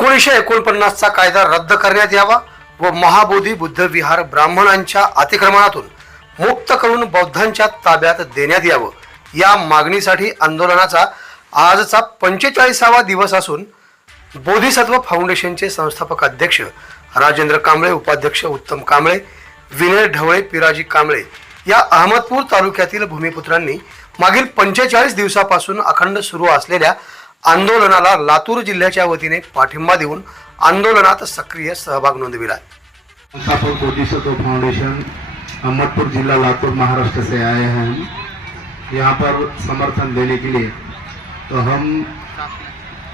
1949चा कायदा रद्द करण्यात यावा व महाबोधी बुद्ध विहार ब्राह्मणांच्या अतिक्रमणातून मुक्त करून बौद्धांच्या ताब्यात देण्यात यावं या मागणीसाठी आंदोलनाचा आजचा 45वा दिवस असून बोधिसत्व फाउंडेशनचे संस्थापक अध्यक्ष राजेंद्र कांबळे, उपाध्यक्ष उत्तम कांबळे, विनय ढवळे, पिराजी कांबळे या अहमदपूर तालुक्यातील भूमिपुत्रांनी मागील 45 दिवसापासून अखंड सुरू असलेल्या आंदोलनाला लातूर जिल्ह्याच्या वतीने पाठिंबा देऊन आंदोलनात सक्रिय सहभाग नोंदविला। संस्थापक बोधिसत्व फाउंडेशन अहमदपुर जिला लातूर महाराष्ट्र से आए हैं हम यहाँ पर समर्थन देने के लिए। तो हम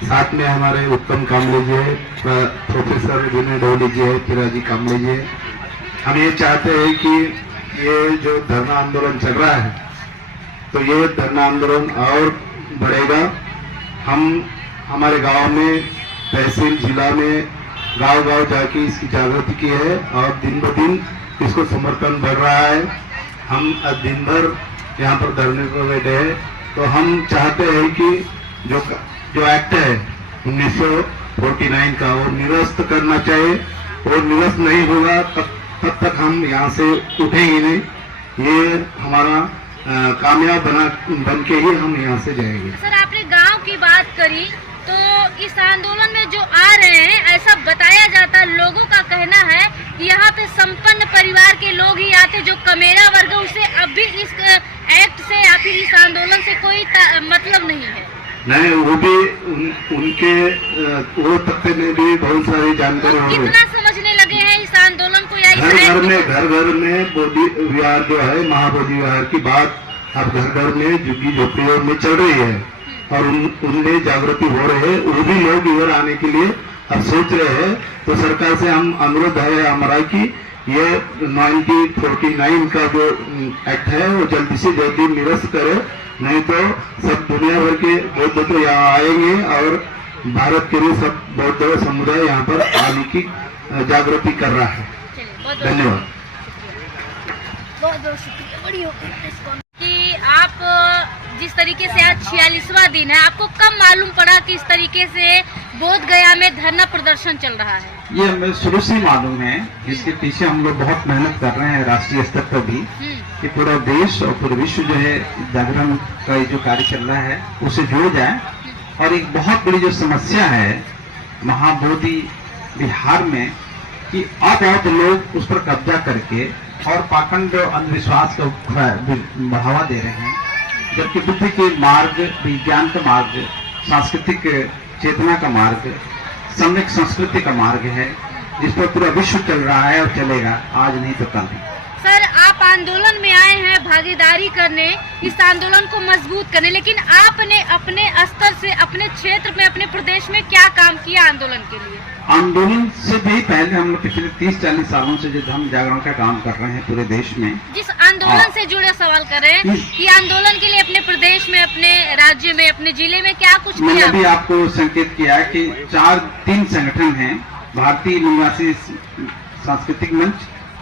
साथ में हमारे उत्तम कांबळे जी है, प्रोफेसर विनय ढवळे जी है, पिराजी कांबळे जी है। हम ये चाहते हैं कि ये जो धरना आंदोलन चल रहा है तो ये धरना आंदोलन और बढ़ेगा। हम हमारे गांव में, तहसील, जिला में गांव-गांव जाके इसकी जागृति की है और दिन ब दिन इसको समर्थन बढ़ रहा है। हम दिन भर यहाँ पर धरने को बैठे हैं। तो हम चाहते हैं कि जो एक्ट है 1949 का वो निरस्त करना चाहिए और निरस्त नहीं होगा तब तक हम यहाँ से उठेंगे नहीं। ये हमारा कामयाब बन के ही हम यहाँ से जाएंगे। सर, आपने गांव की बात करी तो इस आंदोलन में जो आ रहे हैं ऐसा बताया जाता है, लोगों का कहना है कि यहाँ पे संपन्न परिवार के लोग ही आते, जो कमेरा वर्ग उसे अभी इस एक्ट से या फिर इस आंदोलन से कोई मतलब नहीं है। नहीं, वो भी उनके वो तबके में भी बहुत सारी जानकारी हो कितना समझने लगे हैं इस आंदोलन को या घर घर में बोधि विहार जो है, महाबोधि विहार की बात अब घर घर में झुग्गी झोपड़ियों में चल रही है और उनमें जागृति हो रहे हैं। वो भी लोग इधर आने के लिए अब सोच रहे हैं। तो सरकार से हम अनुरोध है हमारा कि ये 1949 का जो एक्ट है वो जल्दी से जल्दी निरस्त करे, नहीं तो सब दुनिया भर के बौद्ध तो यहाँ आएंगे और भारत के लिए सब बौद्ध समुदाय यहाँ पर आने की जागृति कर रहा है। धन्यवाद। बहुत शुक्रिया कि आप जिस तरीके से आज 46वां दिन है, आपको कब मालूम पड़ा कि इस तरीके से बोध गया में धरना प्रदर्शन चल रहा है? ये हमें शुरू से मालूम है। इसके पीछे हम लोग बहुत मेहनत कर रहे हैं राष्ट्रीय स्तर पर भी कि पूरा देश और पूरे विश्व जो है जागरण का जो कार्य चल रहा है उसे जोड़ जाए। और एक बहुत बड़ी जो समस्या है महाबोधि विहार में कि अब लोग उस पर कब्जा करके और पाखंड अंधविश्वास को बढ़ावा दे रहे हैं, जबकि बुद्धि के मार्ग, विज्ञान का मार्ग, सांस्कृतिक चेतना का मार्ग, सम्यक संस्कृति का मार्ग है जिस पर पूरा विश्व चल रहा है और चलेगा, आज नहीं तो कल। सर, आप आंदोलन में आए हैं भागीदारी करने, इस आंदोलन को मजबूत करने, लेकिन आपने अपने स्तर से, अपने क्षेत्र में, अपने प्रदेश में क्या काम किया आंदोलन के लिए? आंदोलन से भी पहले हम लोग पिछले 30-40 सालों से जो धर्म जागरण का काम कर रहे हैं पूरे देश में। जिस आंदोलन से जुड़े सवाल कर रहे हैं कि आंदोलन के लिए अपने प्रदेश में, अपने राज्य में, अपने जिले में क्या कुछ किया? मैंने भी आपको संकेत किया कि 3 संगठन हैं, भारतीय निवासी सांस्कृतिक मंच,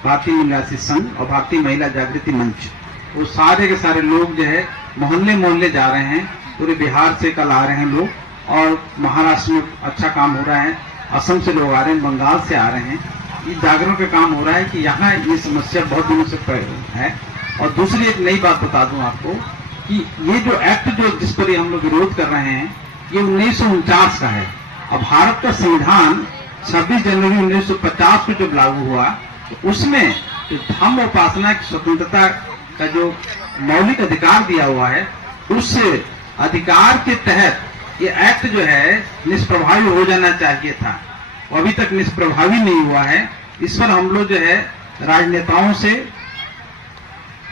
भारतीय निवासी संघ और भारतीय महिला जागृति मंच। वो सारे के सारे लोग जो है मोहल्ले मोहल्ले जा रहे हैं। पूरे बिहार से कल आ रहे हैं लोग और महाराष्ट्र में अच्छा काम हो रहा है, असम से लोग आ रहे हैं, बंगाल से आ रहे हैं। ये जागरण का काम हो रहा है कि यहाँ ये समस्या बहुत दिनों से है। और दूसरी एक नई बात बता दूं आपको कि ये जो एक्ट जो जिस पर हम लोग विरोध कर रहे हैं ये 1949 का है। अब भारत का संविधान 26 जनवरी 1950 को जब लागू हुआ तो उसमें धर्म उपासना की स्वतंत्रता का जो मौलिक अधिकार दिया हुआ है, उस अधिकार के तहत ये एक्ट जो है निष्प्रभावी हो जाना चाहिए था। अभी तक निष्प्रभावी नहीं हुआ है। इस पर हम लोग जो है राजनेताओं से,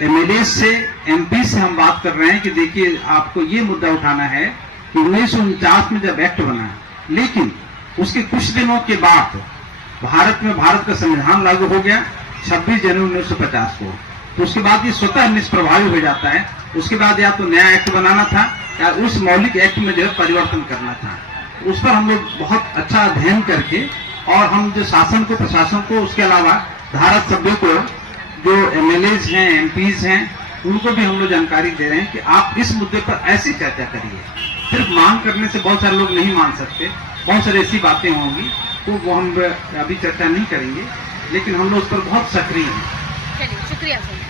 एमएलए से, एमपी से हम बात कर रहे हैं कि देखिए आपको ये मुद्दा उठाना है कि 1949 में जब एक्ट बना, लेकिन उसके कुछ दिनों के बाद भारत का संविधान लागू हो गया 26 जनवरी 1950 को। तो उसके बाद ये स्वतः निष्प्रभावी हो जाता है। उसके बाद या तो नया एक्ट बनाना था या उस मौलिक एक्ट में जो है परिवर्तन करना था। उस पर हम लोग बहुत अच्छा अध्ययन करके और हम जो शासन को, प्रशासन को, उसके अलावा धारक सभ्यों को, जो एमएलएज हैं, एमपीज हैं, उनको भी हम लोग जानकारी दे रहे हैं कि आप इस मुद्दे पर ऐसी चर्चा करिए। सिर्फ मांग करने से बहुत सारे लोग नहीं मान सकते। बहुत सारी ऐसी बातें होंगी तो वो हम अभी चर्चा नहीं करेंगे, लेकिन हम लोग उस पर बहुत सक्रिय हैं। चलिए, शुक्रिया सर।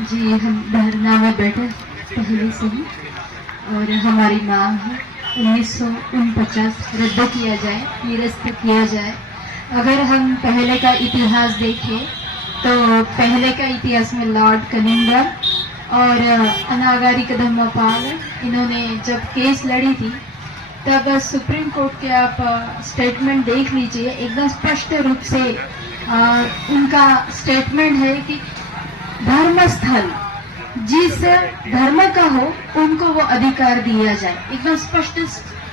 जी, हम धरना में बैठे पहले से ही और हमारी मांग है 1949 रद्द किया जाए, निरस्त किया जाए। अगर हम पहले का इतिहास देखें तो पहले का इतिहास में लॉर्ड कनिंघम और अनागारिक धम्मपाल इन्होंने जब केस लड़ी थी तब सुप्रीम कोर्ट के आप स्टेटमेंट देख लीजिए, एकदम स्पष्ट रूप से उनका स्टेटमेंट है कि धर्मस्थल जिस धर्म का हो उनको वो अधिकार दिया जाए, एकदम स्पष्ट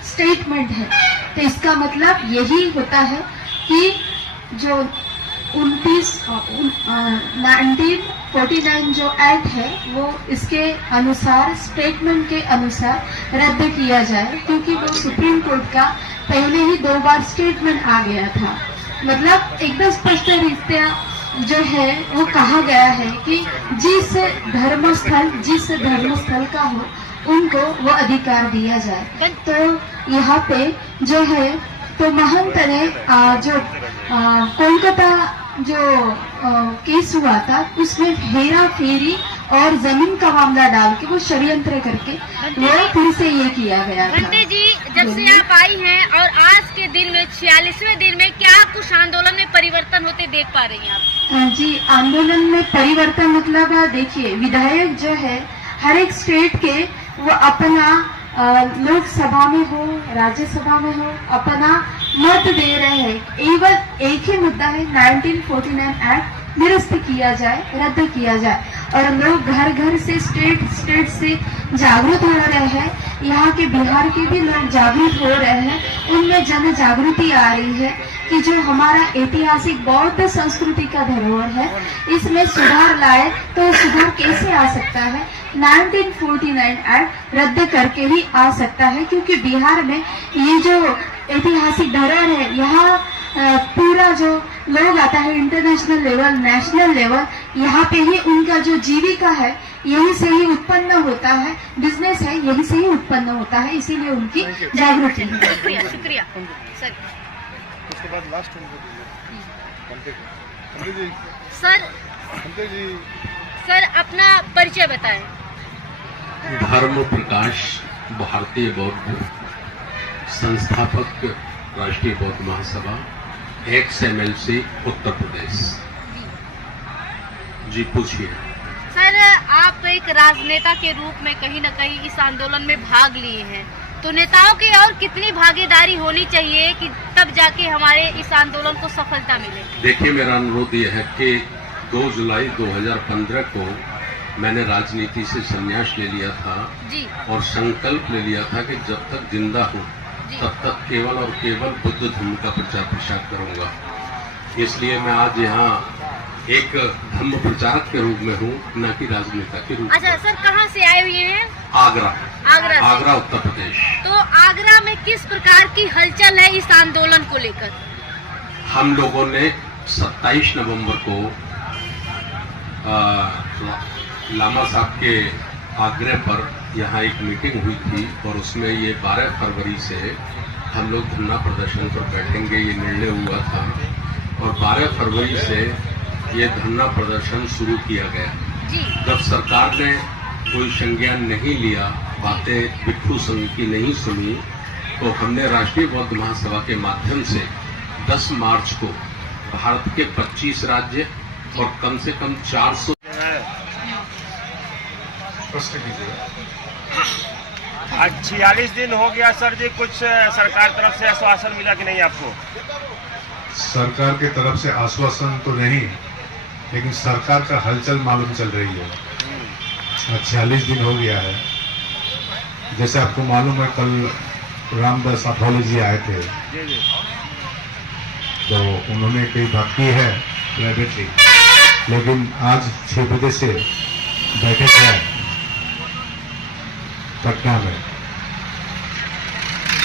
स्टेटमेंट है। तो इसका मतलब यही होता है कि जो 1949 जो एक्ट है वो इसके अनुसार, स्टेटमेंट के अनुसार रद्द किया जाए, क्योंकि वो सुप्रीम कोर्ट का पहले ही 2 बार स्टेटमेंट आ गया था। मतलब एकदम स्पष्ट रीत्या जो है वो कहा गया है कि जिस धर्मस्थल का हो उनको वो अधिकार दिया जाए। तो यहाँ पे जो है तो महंत ने जो कोलकाता जो केस हुआ था उसमें हेरा फेरी और जमीन का मामला डाल के वो षड्यंत्र करके वो फिर से ये किया गया था। घंटे जी, जब से आप आई हैं और आज के दिन में 46वें दिन में क्या कुछ आंदोलन में परिवर्तन होते देख पा रही हैं आप? जी, आंदोलन में परिवर्तन मतलब देखिए, विधायक जो है हर एक स्टेट के वो अपना लोकसभा में हो, राज्यसभा में हो, अपना मत दे रहे हैं। केवल एक ही मुद्दा है, 1949 एक्ट निरस्त किया जाए, रद्द किया जाए। और लोग घर घर से, स्टेट से जागरूक हो रहे हैं। यहाँ के बिहार के भी लोग जागरूक हो रहे हैं, उनमें जन जागृति आ रही है कि जो हमारा ऐतिहासिक बौद्ध संस्कृति का धरोहर है इसमें सुधार लाए। तो सुधार कैसे आ सकता है? 1949 एक्ट रद्द करके ही आ सकता है, क्योंकि बिहार में ये जो ऐतिहासिक धरोहर है, यहाँ पूरा जो लोग आता है इंटरनेशनल लेवल, नेशनल लेवल, यहाँ पे ही उनका जो जीविका है यही से ही उत्पन्न होता है, बिजनेस है यही से ही उत्पन्न होता है, इसीलिए उनकी जागृति है। शुक्रिया सर। उसके बाद लास्ट सर अपना परिचय बताएं। धर्म प्रकाश, भारतीय बौद्ध, संस्थापक राष्ट्रीय बौद्ध महासभा, XMLC उत्तर प्रदेश। जी पूछिए। सर, आप एक राजनेता के रूप में कहीं न कहीं इस आंदोलन में भाग लिए हैं, तो नेताओं की और कितनी भागीदारी होनी चाहिए कि तब जाके हमारे इस आंदोलन को सफलता मिले? देखिए, मेरा अनुरोध यह है कि 2 जुलाई 2015 को मैंने राजनीति से संन्यास ले लिया था जी, और संकल्प ले लिया था कि जब तक जिंदा हूँ तब तक केवल और केवल बुद्ध धर्म का प्रचार प्रसार करूंगा। इसलिए मैं आज यहाँ एक धर्म प्रचारक के रूप में हूँ, न कि राजनेता के रूप में। अच्छा सर, कहाँ से आए हुए हैं? आगरा से। आगरा उत्तर प्रदेश। तो आगरा में किस प्रकार की हलचल है इस आंदोलन को लेकर? हम लोगों ने 27 नवंबर को लामा साहब के आग्रह पर यहाँ एक मीटिंग हुई थी और उसमें ये 12 फरवरी से हम लोग धरना प्रदर्शन पर बैठेंगे, ये निर्णय हुआ था। और 12 फरवरी से ये धरना प्रदर्शन शुरू किया गया। जब सरकार ने कोई संज्ञान नहीं लिया, बातें बिट्ठू संघ की नहीं सुनी, तो हमने राष्ट्रीय बौद्ध महासभा के माध्यम से 10 मार्च को भारत के 25 राज्य और कम से कम 400 आज 46 दिन हो गया सर जी, कुछ सरकार तरफ से आश्वासन मिला कि नहीं आपको? सरकार के तरफ से आश्वासन तो नहीं, लेकिन सरकार का हलचल मालूम चल रही है। 46 दिन हो गया है। जैसे आपको मालूम है, कल रामदास अठौले जी आए थे, तो उन्होंने कई बात की है प्राइवेटली, लेकिन आज 6 बजे से बैठक है पटना में।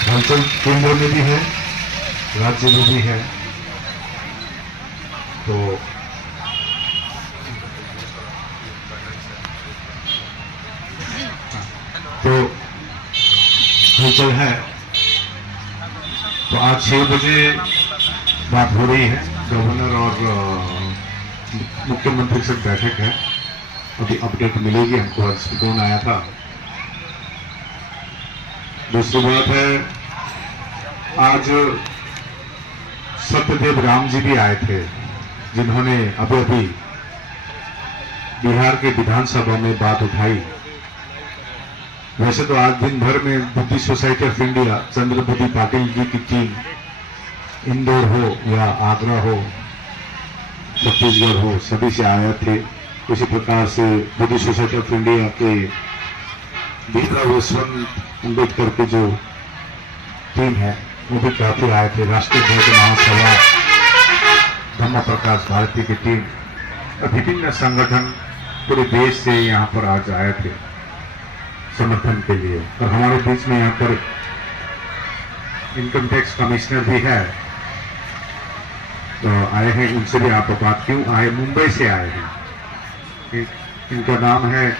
हलचल केंद्र में भी है, राज्य में भी है। तो तो हलचल है। तो आज 6 बजे बात हो रही है, गवर्नर और मुख्यमंत्री से बैठक है, अभी अपडेट मिलेगी हमको। आज फोन आया था। दूसरी बात है, आज सत्यदेव राम जी भी आए थे, जिन्होंने अभी अभी बिहार के विधानसभा में बात उठाई। वैसे तो आज दिन भर में Buddhist society of India Chandrapati Patil ji की टीम इंदौर हो या आगरा हो, छत्तीसगढ़ हो, सभी से आए थे। उसी प्रकार से बुद्धिस्ट सोसाइटी ऑफ इंडिया के भीमराव यशवंत अम्बेडकर की जो टीम है वो भी काफी आए थे। राष्ट्रीय ध्वज महासभा, धम्म प्रकाश भारती की टीम, विभिन्न संगठन पूरे देश से यहाँ पर आज आए थे समर्थन के लिए। और हमारे बीच में यहाँ पर इनकम टैक्स कमिश्नर भी है, तो आए हैं। उनसे भी आप बात क्यों आए, मुंबई से आए हैं। इनका नाम है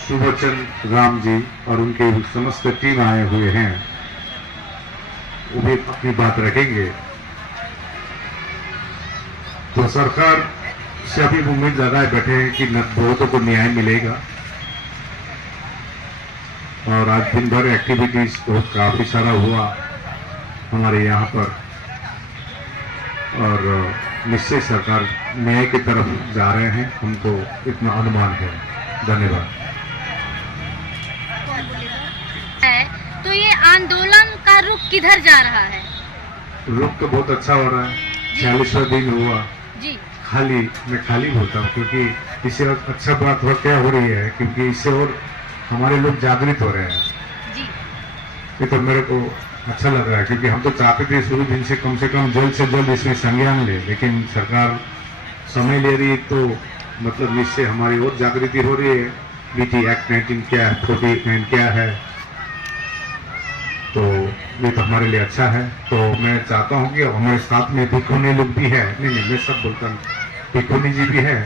सुबचन राम जी और उनके समस्त टीम आए हुए हैं, वो भी अपनी बात रखेंगे। तो सरकार से अभी उम्मीद लगाए बैठे हैं कि बहुतों को न्याय मिलेगा। और आज दिन भर एक्टिविटीज बहुत काफी सारा हुआ हमारे यहाँ पर, और निश्चय सरकार न्याय की तरफ जा रहे हैं, हमको इतना अनुमान है। धन्यवाद। तो ये आंदोलन का रुख किधर जा रहा है? रुख तो बहुत अच्छा हो रहा है। 46वां दिन हुआ जी। मैं खाली बोलता हूँ, क्योंकि इससे अच्छा बात हो क्या हो रही है, क्योंकि इससे और हमारे लोग जागृत हो रहे हैं जी। ये तो मेरे को अच्छा लग रहा है, क्योंकि हम तो चाहते थे शुरू दिन से कम जल्द से जल्द इसमें संज्ञान ले, लेकिन सरकार समय ले रही है, तो मतलब इससे हमारी और जागृति हो रही है। बीटी एक्ट 19 क्या है, 49 क्या है, तो ये तो हमारे लिए अच्छा है। तो मैं चाहता हूँ कि हमारे साथ में भिखुनी लोग भी है, नहीं मैं सब बोलता हूँ, भिखुनी जी भी है,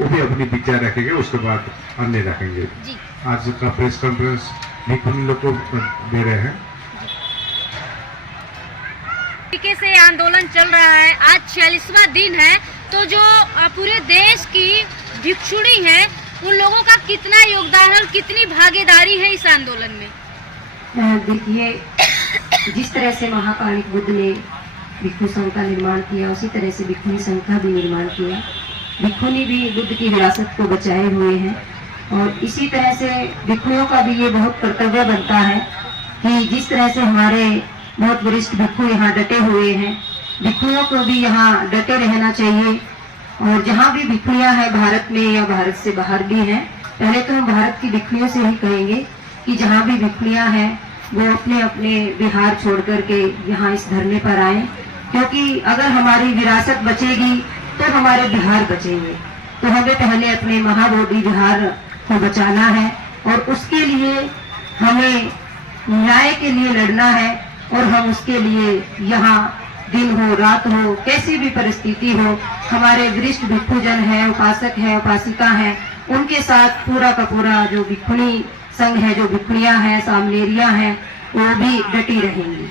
वो भी अपनी विचार रखेंगे, उसके बाद अन्य रखेंगे। जी। आज का प्रेस कॉन्फ्रेंस भिखुनी लोग को दे रहे हैं। तरीके से आंदोलन चल रहा है, आज 46वां दिन है, तो जो पूरे देश की भिक्षुणी है उन लोगों का कितना योगदान और कितनी भागीदारी है इस आंदोलन में? देखिए, जिस तरह से महाकालिक बुद्ध ने भिक्षु संघ का निर्माण किया, उसी तरह से भिक्षुनी संघ का भी निर्माण किया। भिक्षुनी भी बुद्ध की विरासत को बचाए हुए हैं, और इसी तरह से भिक्षुओं का भी ये बहुत कर्तव्य बनता है कि जिस तरह से हमारे बहुत वरिष्ठ भिक्षु यहाँ डटे हुए हैं, भिक्षुओं को भी यहाँ डटे रहना चाहिए। और जहाँ भी भिक्षुनियाँ हैं भारत में या भारत से बाहर भी हैं, पहले तो हम भारत की भिक्षुनियों से ही कहेंगे कि जहाँ भी भिक्षुनियाँ हैं वो अपने अपने बिहार छोड़ करके यहाँ इस धरने पर आए, क्योंकि अगर हमारी विरासत बचेगी तो हमारे बिहार बचेंगे। तो हमें पहले अपने महाबोधि बिहार को बचाना है, और उसके लिए हमें न्याय के लिए लड़ना है। और हम उसके लिए यहाँ दिन हो रात हो कैसी भी परिस्थिति हो, हमारे वरिष्ठ भिक्षुजन है, उपासक है, उपासिका है, उनके साथ पूरा का पूरा जो भिक्षुणी संघ है, जो भिक्षुणियाँ हैं, सामनेरियाँ हैं, वो भी डटी रहेंगी।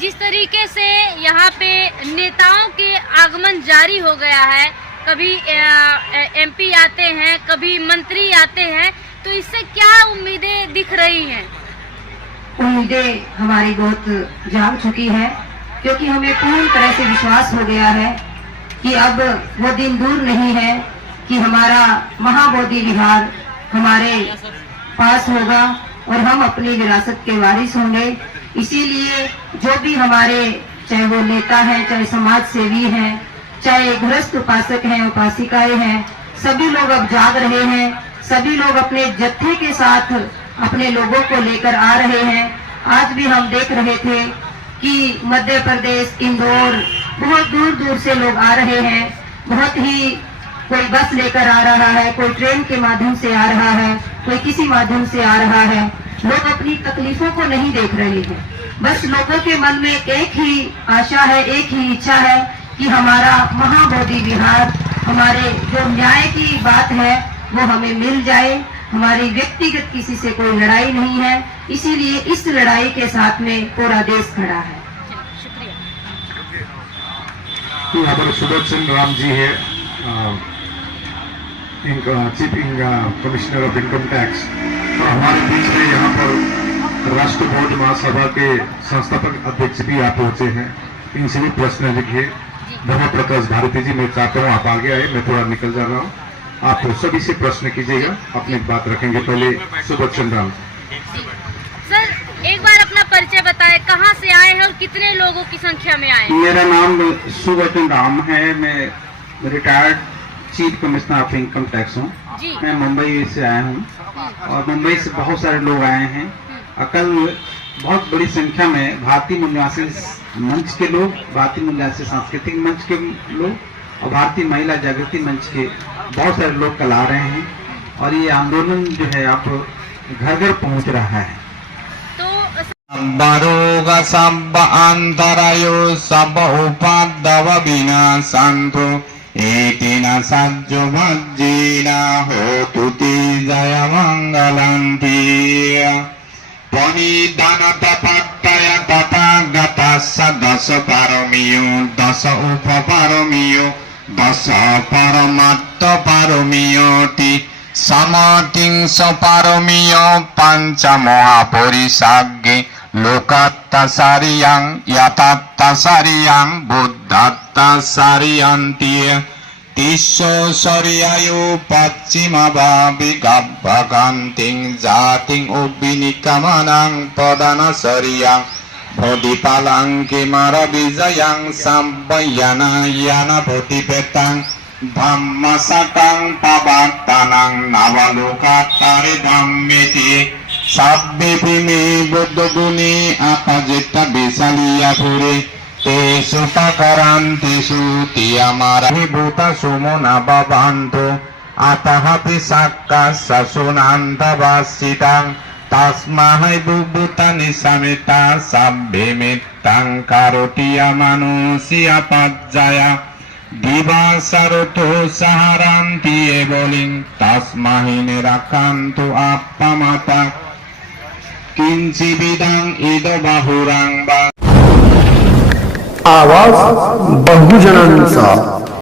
जिस तरीके से यहाँ पे नेताओं के आगमन जारी हो गया है, कभी एमपी आते हैं, कभी मंत्री आते हैं, तो इससे क्या उम्मीदें दिख रही हैं? उम्मीदें हमारी बहुत जाग चुकी है, क्योंकि हमें पूर्ण तरह से विश्वास हो गया है कि अब वो दिन दूर नहीं है कि हमारा महाबोधि विहार हमारे पास होगा और हम अपनी विरासत के वारिस होंगे। इसीलिए जो भी हमारे, चाहे वो नेता हैं, चाहे समाज सेवी हैं, चाहे गृहस्थ उपासक हैं, उपासिकाएं हैं, सभी लोग अब जाग रहे हैं। सभी लोग अपने जत्थे के साथ अपने लोगों को लेकर आ रहे हैं। आज भी हम देख रहे थे कि मध्य प्रदेश, इंदौर, बहुत दूर दूर से लोग आ रहे हैं। बहुत ही, कोई बस लेकर आ रहा है, कोई ट्रेन के माध्यम से आ रहा है, कोई किसी माध्यम से आ रहा है। लोग अपनी तकलीफों को नहीं देख रहे हैं, बस लोगों के मन में एक ही आशा है, एक ही इच्छा है कि हमारा महाबोधि विहार, हमारे जो न्याय की बात है वो हमें मिल जाए, हमारी व्यक्तिगत किसी से कोई लड़ाई नहीं है, इसीलिए इस लड़ाई के साथ में पूरा देश खड़ा है। शुक्रिया। यहाँ पर सुदर्शन राम जी है, chief commissioner of income tax. और हमारे बीच में यहाँ पर राष्ट्र भोज महासभा के संस्थापक अध्यक्ष भी आप पहुंचे हैं। इनसे भी प्रश्न लिखिए। धर्म प्रकाश भारती जी, मैं चाहता हूँ आप आगे आए, मैं थोड़ा निकल जा रहा हूँ। आप सभी से प्रश्न कीजिएगा, अपनी बात रखेंगे। पहले सुदर्शन राम। सर एक बार अपना परिचय बताएं, कहाँ से आए हैं और कितने लोगों की संख्या में आए हैं? मेरा नाम सुदर्शन राम है, मैं retired chief commissioner of income tax हूँ। जी। मैं मुंबई से आया हूँ और मुंबई से बहुत सारे लोग आए हैं। कल बहुत बड़ी संख्या में भारतीय मूल निवासी मंच के लोग, भारतीय मूल निवासी सांस्कृतिक मंच के लोग और भारतीय महिला जागृति मंच के बहुत सारे लोग कल आ रहे हैं और ये आंदोलन जो है आप घर घर पहुंच रहा है। तो बरोग सब अंतरायो सब उपादव विनाशन्तु एतेन सज्जो भज्जेन होतु ते जय मंगलन्ति पनिदान तपत्तय तथागतस्य दश पारमियो दश उपपारमियो दश परमात्म पारमियोति समतिंस पारमियो पंच महापरिसाग्गे लोकात्तसारियां यतात्तसारियां बुद्धात्तसारियन्ति तिस्सो सरियायो पश्चिमभाविगभ्भकान्तिं जातिं उद्विनिकमनां पदनसरियां भोदिपालां किमरविजयां सम्पय्यनायन भूतिपेतां धम्मसतां पवात्तानां नवलोकात्तरे धम्मेति सब्बेपि मे बुद्धगुणे अपजित विशालियापुरे तेषु पकरान्तिषु तियमरभिभूत सुमो न भवन्तु अतः पिशाक्कससुनान्तवासितां तस्मै बुभूतानि समेता सभ्ये मित्तां करोति यमनुष्यपज्जया दिवासरतो सहारान्ति एवलिं तस्मै निरक्षन्तु अपमता किञ्चिविदं इद बहुरां वा आवाज बहुजनांचा